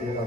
13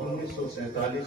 1947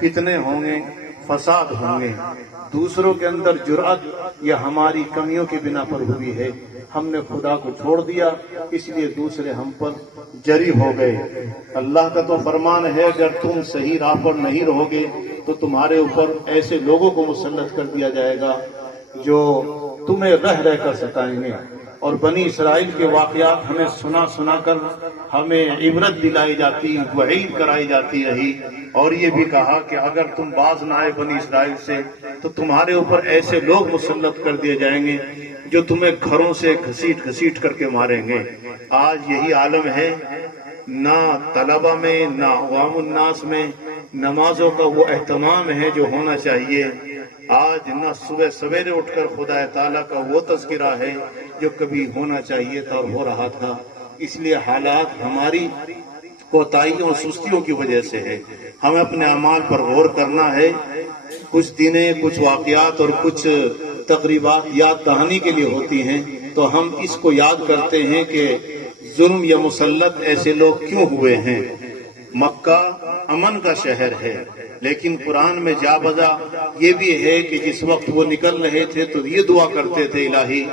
فتنے ہوں گے، فساد ہوں گے۔ دوسروں کے اندر جرأت یہ ہماری کمیوں کی بنا پر ہوئی ہے، ہم نے خدا کو چھوڑ دیا، اس لیے دوسرے ہم پر جری ہو گئے۔ اللہ کا تو فرمان ہے اگر تم صحیح راہ پر نہیں رہو گے تو تمہارے اوپر ایسے لوگوں کو مسلط کر دیا جائے گا جو تمہیں رہ رہ کر ستائیں گے۔ اور بنی اسرائیل کے واقعات ہمیں سنا سنا کر ہمیں عبرت دلائی جاتی، وعید کرائی جاتی رہی، اور یہ بھی کہا کہ اگر تم باز نہ آئے بنی اسرائیل سے تو تمہارے اوپر ایسے لوگ مسلط کر دیے جائیں گے جو تمہیں گھروں سے گھسیٹ گھسیٹ کر کے ماریں گے۔ آج یہی عالم ہے، نہ طلبہ میں نہ عوام الناس میں نمازوں کا وہ اہتمام ہے جو ہونا چاہیے۔ آج نہ صبح سویرے اٹھ کر خدا تعالیٰ کا وہ تذکرہ ہے جو کبھی ہونا چاہیے تھا اور ہو رہا تھا۔ اس لیے حالات ہماری کوتاہیوں اور سستیوں کی وجہ سے ہے، ہمیں اپنے اعمال پر غور کرنا ہے۔ کچھ دنیں، کچھ واقعات اور کچھ تقریبات یاد دہانی کے لیے ہوتی ہیں تو ہم اس کو یاد کرتے ہیں کہ ظلم یا مسلط ایسے لوگ کیوں ہوئے ہیں۔ مکہ امن کا شہر ہے، لیکن قرآن میں جا بجا یہ بھی ہے کہ جس وقت وہ نکل رہے تھے تو یہ دعا کرتے تھے، الہی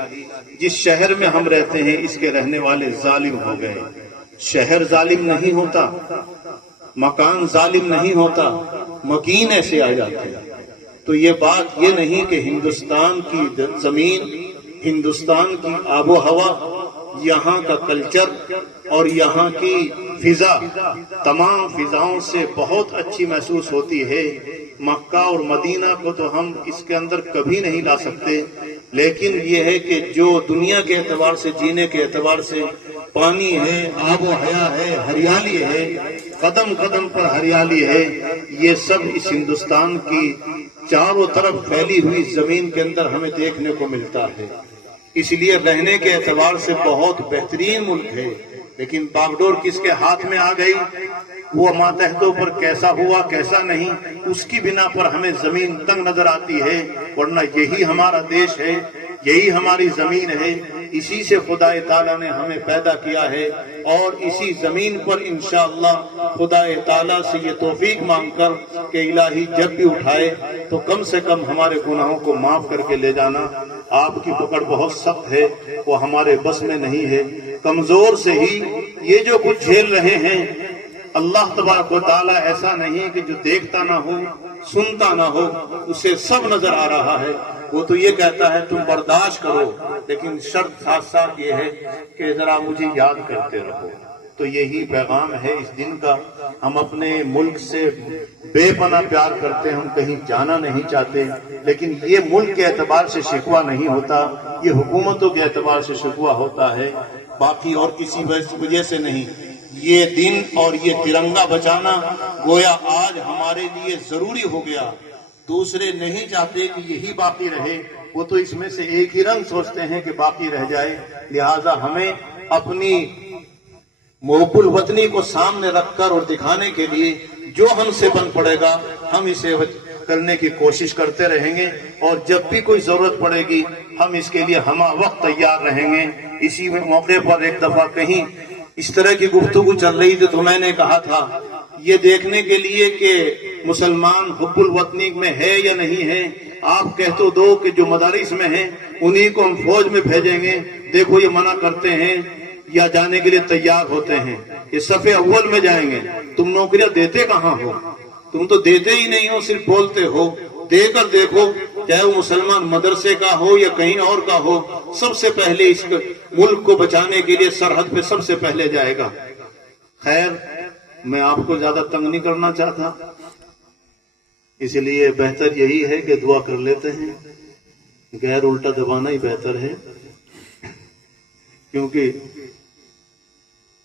جس شہر میں ہم رہتے ہیں اس کے رہنے والے ظالم ہو گئے۔ شہر ظالم نہیں ہوتا، مکان ظالم نہیں ہوتا، مکین ایسے آ جاتے ہیں۔ تو یہ بات یہ نہیں کہ ہندوستان کی زمین، ہندوستان کی آب و ہوا، یہاں کا کلچر اور یہاں کی فضا تمام فضاؤں سے بہت اچھی محسوس ہوتی ہے۔ مکہ اور مدینہ کو تو ہم اس کے اندر کبھی نہیں لا سکتے، لیکن یہ ہے کہ جو دنیا کے اعتبار سے، جینے کے اعتبار سے پانی ہے، آب و حیا ہے، ہریالی ہے، قدم قدم پر ہریالی ہے، یہ سب اس ہندوستان کی چاروں طرف پھیلی ہوئی زمین کے اندر ہمیں دیکھنے کو ملتا ہے۔ اس لیے رہنے کے اعتبار سے بہت بہترین ملک ہے، لیکن باغڈور کس کے ہاتھ میں آ گئی، وہ ماتحتوں پر کیسا ہوا کیسا نہیں، اس کی بنا پر ہمیں زمین تنگ نظر آتی ہے، ورنہ یہی ہمارا دیش ہے، یہی ہماری زمین ہے، اسی سے خدا تعالیٰ نے ہمیں پیدا کیا ہے، اور اسی زمین پر انشاءاللہ خدا تعالیٰ سے یہ توفیق مانگ کر کہ الہی جب بھی اٹھائے تو کم سے کم ہمارے گناہوں کو معاف کر کے لے جانا۔ آپ کی پکڑ بہت سخت ہے، وہ ہمارے بس میں نہیں ہے، کمزور سے ہی یہ جو کچھ جھیل رہے ہیں۔ اللہ تبارک و تعالیٰ ایسا نہیں کہ جو دیکھتا نہ ہو، سنتا نہ ہو، اسے سب نظر آ رہا ہے۔ وہ تو یہ کہتا ہے تم برداشت کرو، لیکن شرط ساتھ ساتھ یہ ہے کہ ذرا مجھے یاد کرتے رہو۔ تو یہی پیغام ہے اس دن کا۔ ہم اپنے ملک سے بے پناہ پیار کرتے ہیں، ہم کہیں جانا نہیں چاہتے، لیکن یہ ملک کے اعتبار سے شکوہ نہیں ہوتا، یہ حکومتوں کے اعتبار سے شکوہ ہوتا ہے، باقی اور کسی وجہ سے نہیں۔ یہ دن اور یہ ترنگا بچانا گویا آج ہمارے لیے ضروری ہو گیا۔ دوسرے نہیں چاہتے کہ یہی باقی رہے، وہ تو اس میں سے ایک ہی رنگ سوچتے ہیں کہ باقی رہ جائے، لہٰذا ہمیں اپنی محب الوطنی کو سامنے رکھ کر اور دکھانے کے لیے جو ہم سے بن پڑے گا ہم اسے کرنے کی کوشش کرتے رہیں گے، اور جب بھی کوئی ضرورت پڑے گی ہم اس کے لیے ہمہ وقت تیار رہیں گے۔ اسی موقع پر ایک دفعہ کہیں اس طرح کی گفتگو چل رہی تھی تو میں نے کہا تھا یہ دیکھنے کے لیے کہ مسلمان حب الوطنی میں ہے یا نہیں ہے، آپ کہہ تو دو کہ جو مدارس میں ہیں انہی کو ہم فوج میں بھیجیں گے، دیکھو یہ منع کرتے ہیں یا جانے کے لیے تیار ہوتے ہیں، یہ صف اول میں جائیں گے۔ تم نوکریاں دیتے کہاں ہو؟ تم تو دیتے ہی نہیں ہو، صرف بولتے ہو۔ دے کر دیکھو، چاہے وہ مسلمان مدرسے کا ہو یا کہیں اور کا ہو، سب سے پہلے اس ملک کو بچانے کے لیے سرحد پہ سب سے پہلے جائے گا۔ خیر، میں آپ کو زیادہ تنگ نہیں کرنا چاہتا، اس لیے بہتر یہی ہے کہ دعا کر لیتے ہیں، غیر الٹا دبانا ہی بہتر ہے، کیونکہ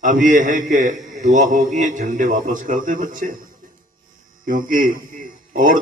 اب یہ ہے کہ دعا ہوگی، یہ جھنڈے واپس کر دے بچے، کیونکہ اور